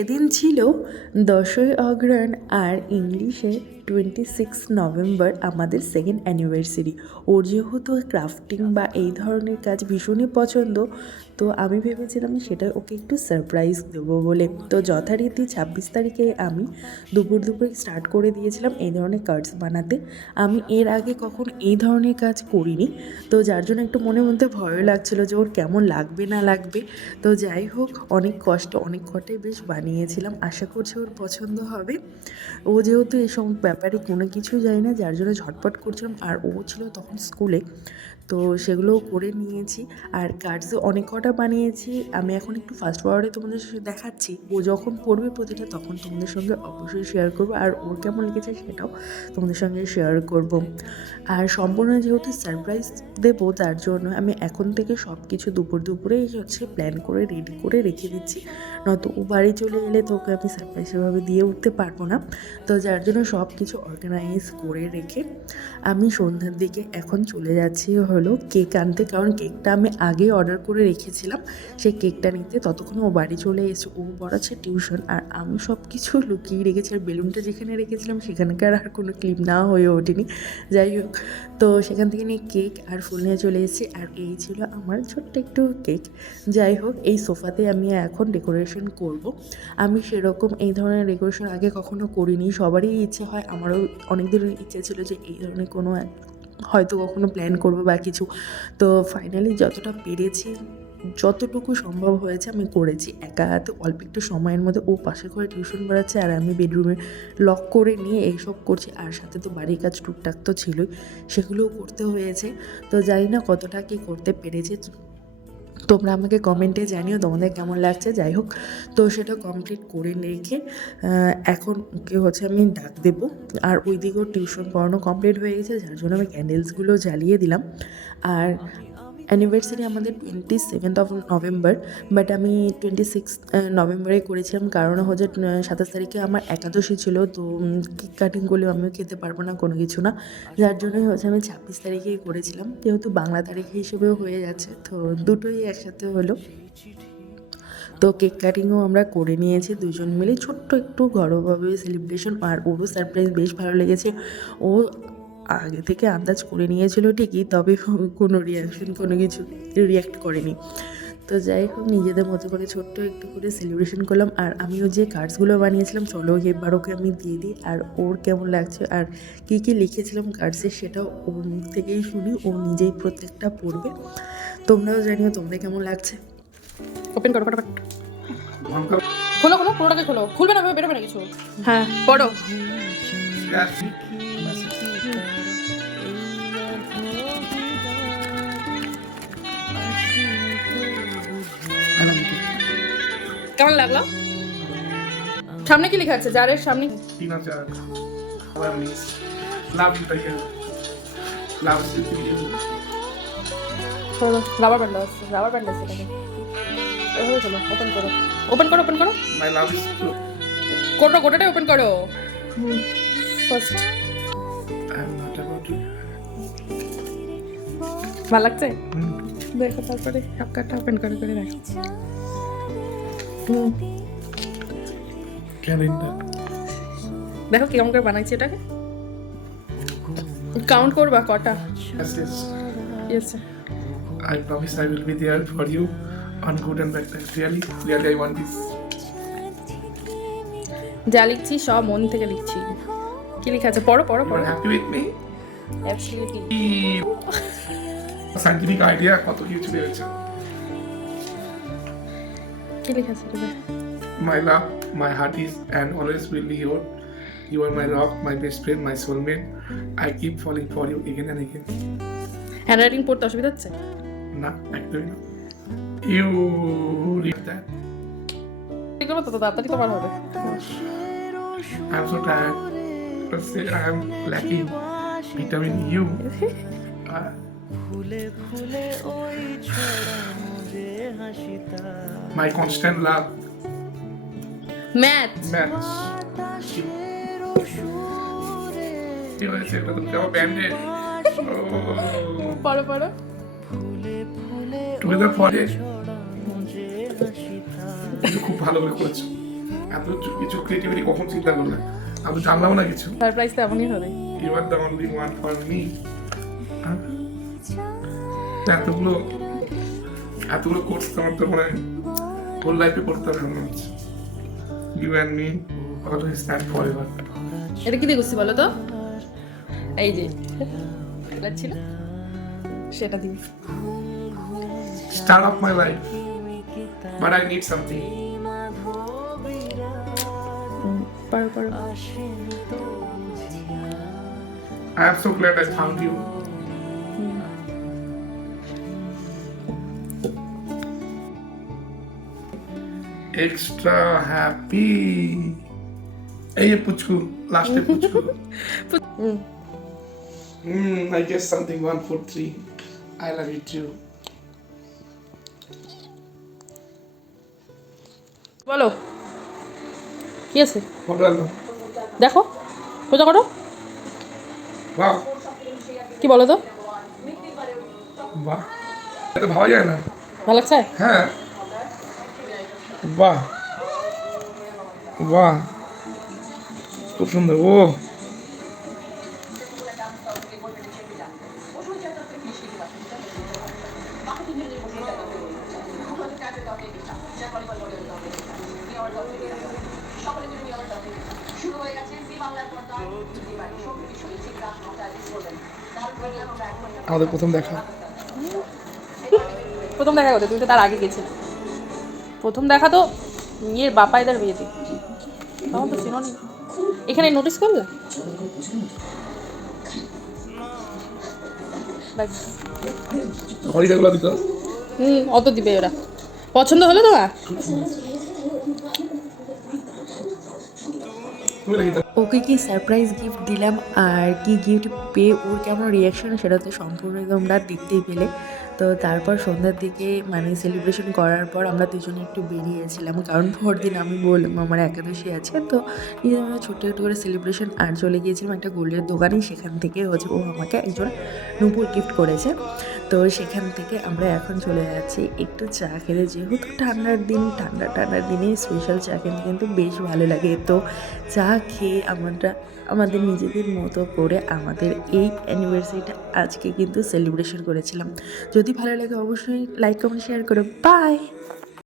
এদিন ছিল 10ই অগ্রহায়ণ আর ইংলিশে 26 নভেম্বর আমাদের সেকেন্ড অ্যানিভার্সারি। ওর যেহেতু ক্রাফটিং বা এই ধরনের কাজ ভীষণই পছন্দ, তো আমি ভেবেছিলাম সেটা ওকে একটু সারপ্রাইজ দেবো বলে। তো যথারীতি 26 তারিখে আমি দুপুরে স্টার্ট করে দিয়েছিলাম এই ধরনের কার্ডস বানাতে। আমি এর আগে কখন এই ধরনের কাজ করিনি, তো যার জন্য একটু মনের মধ্যে ভয় লাগছিল যে ওর কেমন লাগবে না লাগবে। তো যাই হোক, অনেক অনেক কটাই বেশ বানিয়েছিলাম, আশা করছি ওর পছন্দ হবে। ও যেহেতু এসব ব্যাপারে কোনো কিছু জানে না, যার জন্য ঝটপট করছিলাম, আর ও ছিল তখন স্কুলে, তো সেগুলোও করে নিয়েছি। আর কার্ডসও অনেক কটা বানিয়েছি। আমি এখন একটু ফাস্ট ফরওয়ার্ডে তোমাদের দেখাচ্ছি, ও যখন পড়বে প্রতিটা তখন তোমাদের সঙ্গে অবশ্যই শেয়ার করবো, আর ওর কেমন লেগেছে সেটাও তোমাদের সঙ্গে শেয়ার করব। আর সম্পূর্ণ যেহেতু সারপ্রাইজ দেবো, তার জন্য আমি এখন থেকে সব কিছু দুপুরেই প্ল্যান করে রেডি করে রেখে দিচ্ছি, নয়তো ও বাড়ি চলে এলে তো ওকে আমি সারপ্রাইজ সেভাবে দিয়ে উঠতে পারবো না। তো যার জন্য সব কিছু অর্গানাইজ করে রেখে আমি সন্ধ্যার দিকে এখন চলে যাচ্ছি হলো কেক আনতে, কারণ কেকটা আমি আগেই অর্ডার করে রেখেছিলাম সেই কেকটা নিতে। ততক্ষণে ও বাড়ি চলে এসে ও পড়াচ্ছে টিউশন, আর আমি সব কিছু লুকিয়ে রেখেছি। আর বেলুনটা যেখানে রেখেছিলাম সেখানকার আর কোনো ক্লিপ না হয়ে ওঠেনি। যাই হোক, তো সেখান থেকে নিয়ে কেক আর ফুল নিয়ে চলে এসেছি, আর এই ছিল আমার ছোট্ট একটু কেক। যাই হোক, এই সোফাতে আমি এখন ডেকোরেশন করব। আমি সেরকম এই ধরনের ডেকোরেশন আগে কখনো করিনি। সবারই ইচ্ছে হয়, আমারও অনেক দিনের ইচ্ছে ছিল যে এই ধরনের কোনো হয়তো কখনো প্ল্যান করবো বা কিছু। তো ফাইনালি যতটা পেরেছি, যতটুকু সম্ভব হয়েছে আমি করেছি একা হাতে অল্প একটু সময়ের মধ্যে। ও পাশে করে টিউশন পড়াচ্ছে আর আমি বেডরুমে লক করে নিয়ে এইসব করছি, আর সাথে তো বাড়ির কাজ টুকটাক তো ছিলই, সেগুলোও করতে হয়েছে। তো জানি না কতটা কি করতে পেরেছি, তোমরা আমাকে কমেন্টে জানিও তোমাদের কেমন লাগছে। যাই হোক, তো সেটা কমপ্লিট করে রেখে এখন ওকে আমি ডাক দেবো। আর ওই দিকেও টিউশন পড়ানো কমপ্লিট হয়ে গেছে, যার জন্য আমি ক্যান্ডেলসগুলো জ্বালিয়ে দিলাম। আর অ্যানিভার্সারি আমাদের 27 নভেম্বর, বাট আমি 26 নভেম্বরে করেছিলাম, কারণ 27 তারিখে আমার একাদশী ছিল। তো কেক কাটিং করলেও আমিও খেতে পারবো না, কোনো কিছু না, যার জন্যই আমি 26 তারিখেই করেছিলাম, যেহেতু বাংলা তারিখ হিসেবেও হয়ে যাচ্ছে, তো দুটোই একসাথে হলো। তো কেক কাটিংও আমরা করে নিয়েছি দুজন মিলে, ছোট্ট একটু ঘরোয়াভাবে সেলিব্রেশন। আর ওরও সারপ্রাইজ বেশ ভালো লেগেছে। ও আগে থেকে আন্দাজ করে নিয়েছিল ঠিকই, তবে কোনো কোনো কিছু রিয়াক্ট করেনি। তো যাই হোক, নিজেদের মতো করে ছোট্ট একটু করে সেলিব্রেশন করলাম। আর আমিও যে কার্ডসগুলো বানিয়েছিলাম, চলো এবার ওকে আমি দিয়ে দিই, আর ওর কেমন লাগছে আর কী কী লিখেছিলাম কার্ডসে সেটাও ওর মুখ থেকেই শুনি, ও নিজেই প্রত্যেকটা পড়বে। তোমরাও জানিও তোমাদের কেমন লাগছে। ওপেন করো ফটাফট, খোলো পুরোটাকে খোলো, খুলবে না বেরোবে না কিছু। হ্যাঁ, পড়ো। কেমন লাগলো? সামনে কি লেখা আছে? জারের সামনে রাবার ব্যান্ড আছে, রাবার ব্যান্ড আছে এখানে। ওপেন করো, ওপেন করো। My love is true. গোটাটাই ওপেন করো। First I am not about you. ভালো লাগছে? দেখো, তারপরে সবকটা ওপেন করে দেখো। দেখো কিরকম করে বানাইছি এটাকে। কাউন্ট করবা কটা? Yes. I promise I will be there for you on good and bad times. Really I want this. যা লিখছি সব মন থেকে লিখছি। কি লেখা আছে? পড়ো। You are happy with me? Absolutely. Scientific idea কত কিছু রয়েছে। কি লেখা আছে? My love, my heart is and always will be yours. You are my rock, my best friend, my soulmate. I keep falling for you again and again. Handwriting পড়তে অসুবিধা হচ্ছে? না, একদমই না। You read that. ঠিক আছে, তো তাড়াতাড়ি তোমার হবে। I am so tired. But say I am lacking vitamin U. My constant love. Maths. কি হয়েছে? এটা তো দেওয়া ব্যান্ডেড। পড়ো। Together for a. খুব ভালো করে করেছো। এত কিছু ক্রিয়েটিভিটি কখন চিন্তা করলে? আমি জানলাম না কিছু। সারপ্রাইজ তো এমনই হবে। You are the only one for me. এতগুলো কোর্স তোমার তো মানে হোল লাইফে করতে হবে মনে হচ্ছে। You and me always stand forever. এটা কি দিয়ে করছি বলো তো? এই যে ছিল সেটা দিই। Start of my life, but I need something. পারো। I am so glad I found you. Extra happy. Hey, Puchku. Last day, Puchku. I guess something 1, 4, 3. I love you too. বলো কি আছে What are you? দেখো সোজা করো। Wow. কি বলো তো? বাহ, এটা ভাবা যায় না। ভালো লাগছে? হ্যাঁ, বাহ বাহ, খুব সুন্দর। ও আমাদের প্রথম দেখা। প্রথম দেখা কোথায়? তুমি তো তার আগে গেছিলে। প্রথম দেখা তো ইয়ের বাপাইদার বিয়েতে। তখন তো চিনো নি। এখানে নোটিস করলে? হলিডেগুলো দিত। অত দিবে ওরা। পছন্দ হলো তোমার? তুমি লিখে দাও। ওকে কি সারপ্রাইজ গিফট দিলাম আর কি গিফট পেয়ে ওর কেমন রিয়াকশন সেটা তো সম্পূর্ণ তোমরা দেখতেই পেলে। তো তারপর সন্ধ্যার দিকে মানে সেলিব্রেশন করার পর আমরা দুজনে একটু বেরিয়েছিলাম, কারণ পরদিন আমি বললাম আমার একাদশী আছে। তো নিজে আমরা ছোট্ট একটু করে সেলিব্রেশন আর চলে গিয়েছিলাম একটা গোল্ডের দোকানে। সেখান থেকে হচ্ছে ও আমাকে একজন নূপুর গিফট করেছে। তো সেখান থেকে আমরা এখন চলে যাচ্ছি একটু চা খেতে, যেহেতু ঠান্ডার দিন, ঠান্ডার দিনে স্পেশাল চা খেতে কিন্তু বেশ ভালো লাগে। তো চা খেয়ে আমরা আমাদের নিজেদের মতো করে আমাদের এই অ্যানিভার্সারিটা আজকে কিন্তু সেলিব্রেশন করেছিলাম। যদি ভালো লাগে অবশ্যই লাইক কমেন্ট শেয়ার করো। বাই।